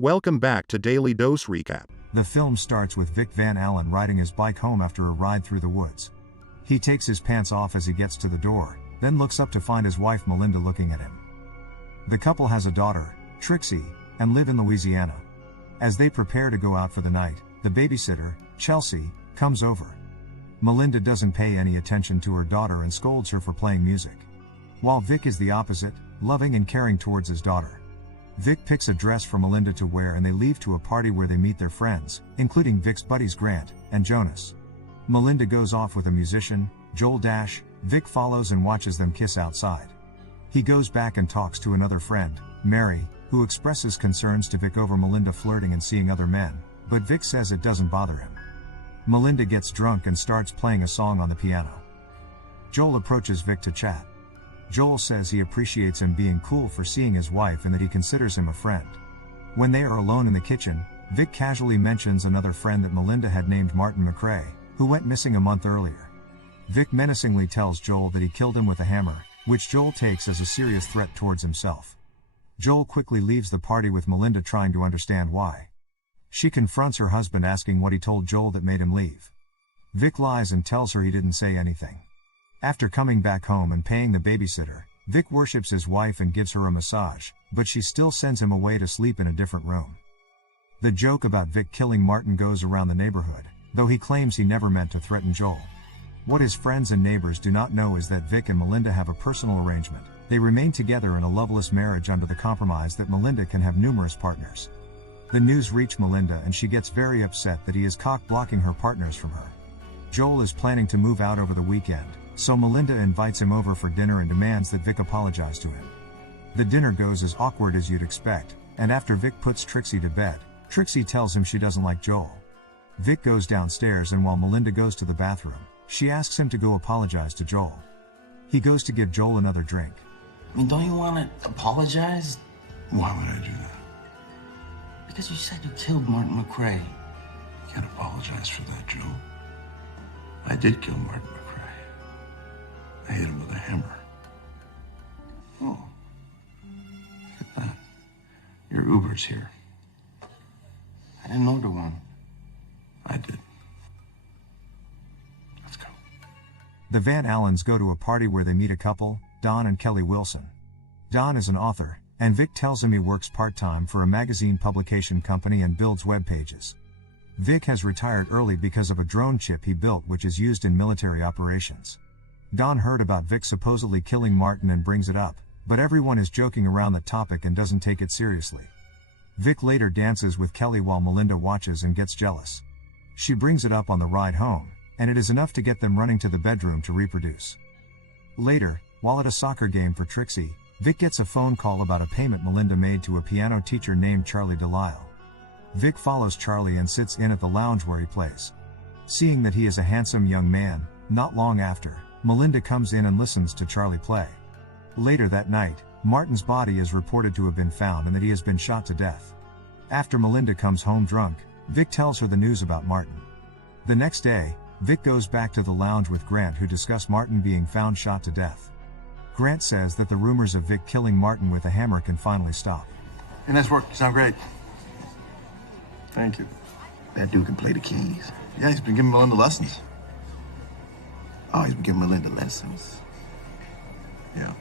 welcome back to Daily Dose Recap. The film starts with Vic Van Allen riding his bike home after a ride through the woods. He takes his pants off as he gets to the door, then looks up to find his wife Melinda looking at him. The couple has a daughter, Trixie, and live in Louisiana. As they prepare to go out for the night, the babysitter, Chelsea, comes over. Melinda doesn't pay any attention to her daughter and scolds her for playing music. While Vic is the opposite, loving and caring towards his daughter. Vic picks a dress for Melinda to wear and they leave to a party where they meet their friends, including Vic's buddies Grant and Jonas. Melinda goes off with a musician, Joel Dash. Vic follows and watches them kiss outside. He goes back and talks to another friend, Mary, who expresses concerns to Vic over Melinda flirting and seeing other men, but Vic says it doesn't bother him. Melinda gets drunk and starts playing a song on the piano. Joel approaches Vic to chat. Joel says he appreciates him being cool for seeing his wife and that he considers him a friend. When they are alone in the kitchen, Vic casually mentions another friend that Melinda had named Martin McRae, who went missing a month earlier. Vic menacingly tells Joel that he killed him with a hammer, which Joel takes as a serious threat towards himself. Joel quickly leaves the party with Melinda trying to understand why. She confronts her husband asking what he told Joel that made him leave. Vic lies and tells her he didn't say anything. After coming back home and paying the babysitter, Vic worships his wife and gives her a massage, but she still sends him away to sleep in a different room. The joke about Vic killing Martin goes around the neighborhood, though he claims he never meant to threaten Joel. What his friends and neighbors do not know is that Vic and Melinda have a personal arrangement. They remain together in a loveless marriage under the compromise that Melinda can have numerous partners. The news reaches Melinda and she gets very upset that he is cock-blocking her partners from her. Joel is planning to move out over the weekend, so Melinda invites him over for dinner and demands that Vic apologize to him. The dinner goes as awkward as you'd expect, and after Vic puts Trixie to bed, Trixie tells him she doesn't like Joel. Vic goes downstairs and while Melinda goes to the bathroom, she asks him to go apologize to Joel. He goes to give Joel another drink. Don't you want to apologize? Why would I do that? Because you said you killed Martin McRae. You can't apologize for that, Joe. I did kill Martin McRae. I hit him with a hammer. Oh. Look at that. Your Uber's here. I didn't order one. I did. Let's go. The Van Allens go to a party where they meet a couple, Don and Kelly Wilson. Don is an author, and Vic tells him he works part-time for a magazine publication company and builds web pages. Vic has retired early because of a drone chip he built which is used in military operations. Don heard about Vic supposedly killing Martin and brings it up, but everyone is joking around the topic and doesn't take it seriously. Vic later dances with Kelly while Melinda watches and gets jealous. She brings it up on the ride home, and it is enough to get them running to the bedroom to reproduce. Later, while at a soccer game for Trixie, Vic gets a phone call about a payment Melinda made to a piano teacher named Charlie Delisle. Vic follows Charlie and sits in at the lounge where he plays. Seeing that he is a handsome young man, not long after, Melinda comes in and listens to Charlie play. Later that night, Martin's body is reported to have been found and that he has been shot to death. After Melinda comes home drunk, Vic tells her the news about Martin. The next day, Vic goes back to the lounge with Grant who discuss Martin being found shot to death. Grant says that the rumors of Vic killing Martin with a hammer can finally stop. Hey, nice work. You sound great. Thank you. That dude can play the keys. Yeah, he's been giving Melinda lessons. Oh, he's been giving Melinda lessons. Yeah.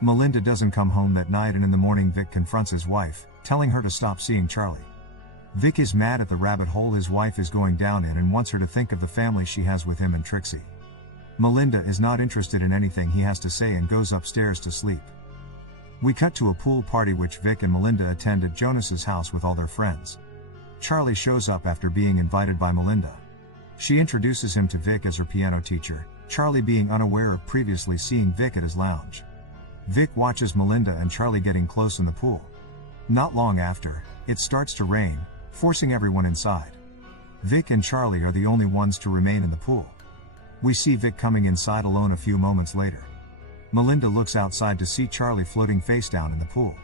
Melinda doesn't come home that night and in the morning Vic confronts his wife, telling her to stop seeing Charlie. Vic is mad at the rabbit hole his wife is going down in and wants her to think of the family she has with him and Trixie. Melinda is not interested in anything he has to say and goes upstairs to sleep. We cut to a pool party which Vic and Melinda attend at Jonas's house with all their friends. Charlie shows up after being invited by Melinda. She introduces him to Vic as her piano teacher, Charlie being unaware of previously seeing Vic at his lounge. Vic watches Melinda and Charlie getting close in the pool. Not long after, it starts to rain, forcing everyone inside. Vic and Charlie are the only ones to remain in the pool. We see Vic coming inside alone a few moments later. Melinda looks outside to see Charlie floating face down in the pool.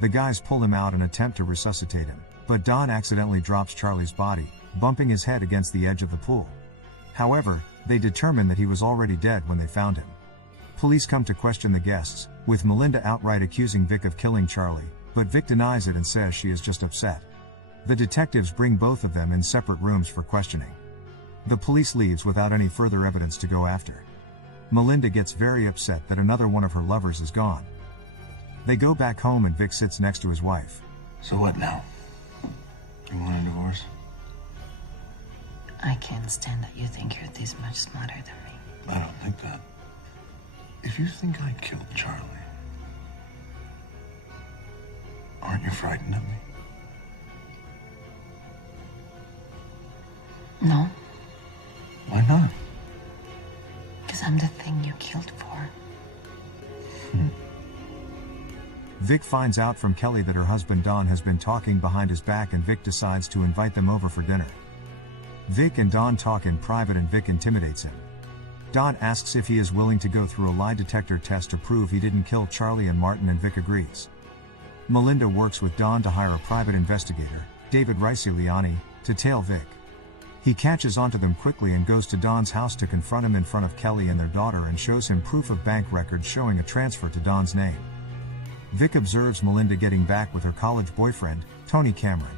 The guys pull him out and attempt to resuscitate him, but Don accidentally drops Charlie's body, bumping his head against the edge of the pool. However, they determine that he was already dead when they found him. Police come to question the guests, with Melinda outright accusing Vic of killing Charlie, but Vic denies it and says she is just upset. The detectives bring both of them in separate rooms for questioning. The police leaves without any further evidence to go after. Melinda gets very upset that another one of her lovers is gone. They go back home and Vic sits next to his wife. So what now? You want a divorce? I can't stand that you think you're this much smarter than me. I don't think that. If you think I killed Charlie, aren't you frightened of me? No, Why not? because I'm the thing you killed for. Vic finds out from Kelly that her husband Don has been talking behind his back and Vic decides to invite them over for dinner. Vic and Don talk in private and Vic intimidates him. Don asks if he is willing to go through a lie detector test to prove he didn't kill Charlie and Martin, and Vic agrees. Melinda works with Don to hire a private investigator, David Riciliani, to tail Vic. He catches onto them quickly and goes to Don's house to confront him in front of Kelly and their daughter and shows him proof of bank records showing a transfer to Don's name. Vic observes Melinda getting back with her college boyfriend, Tony Cameron.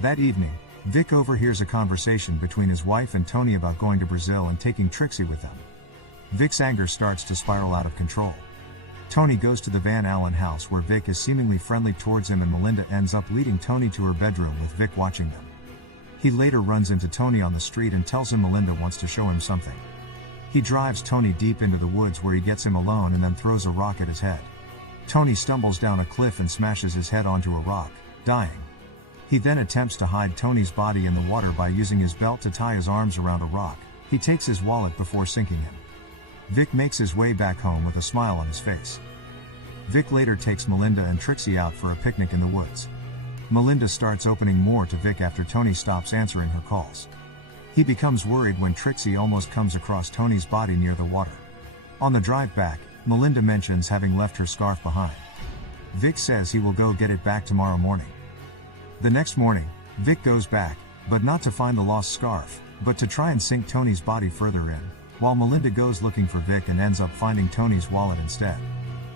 That evening, Vic overhears a conversation between his wife and Tony about going to Brazil and taking Trixie with them. Vic's anger starts to spiral out of control. Tony goes to the Van Allen house where Vic is seemingly friendly towards him and Melinda ends up leading Tony to her bedroom with Vic watching them. He later runs into Tony on the street and tells him Melinda wants to show him something. He drives Tony deep into the woods where he gets him alone and then throws a rock at his head. Tony stumbles down a cliff and smashes his head onto a rock, dying. He then attempts to hide Tony's body in the water by using his belt to tie his arms around a rock. He takes his wallet before sinking him. Vic makes his way back home with a smile on his face. Vic later takes Melinda and Trixie out for a picnic in the woods. Melinda starts opening more to Vic after Tony stops answering her calls. He becomes worried when Trixie almost comes across Tony's body near the water. On the drive back, Melinda mentions having left her scarf behind. Vic says he will go get it back tomorrow morning. The next morning, Vic goes back, but not to find the lost scarf, but to try and sink Tony's body further in, while Melinda goes looking for Vic and ends up finding Tony's wallet instead.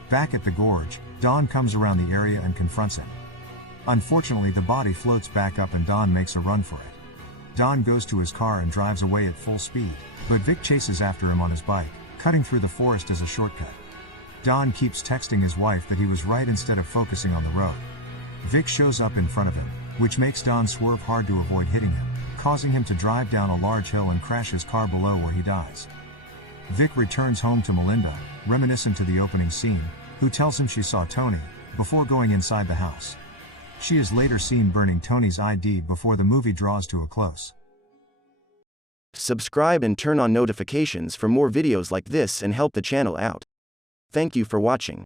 Back at the gorge, Don comes around the area and confronts him. Unfortunately, the body floats back up and Don makes a run for it. Don goes to his car and drives away at full speed, but Vic chases after him on his bike, cutting through the forest as a shortcut. Don keeps texting his wife that he was right instead of focusing on the road. Vic shows up in front of him, which makes Don swerve hard to avoid hitting him, causing him to drive down a large hill and crash his car below where he dies. Vic returns home to Melinda, reminiscent to the opening scene, who tells him she saw Tony, before going inside the house. She is later seen burning Tony's ID before the movie draws to a close. Subscribe and turn on notifications for more videos like this and help the channel out. Thank you for watching.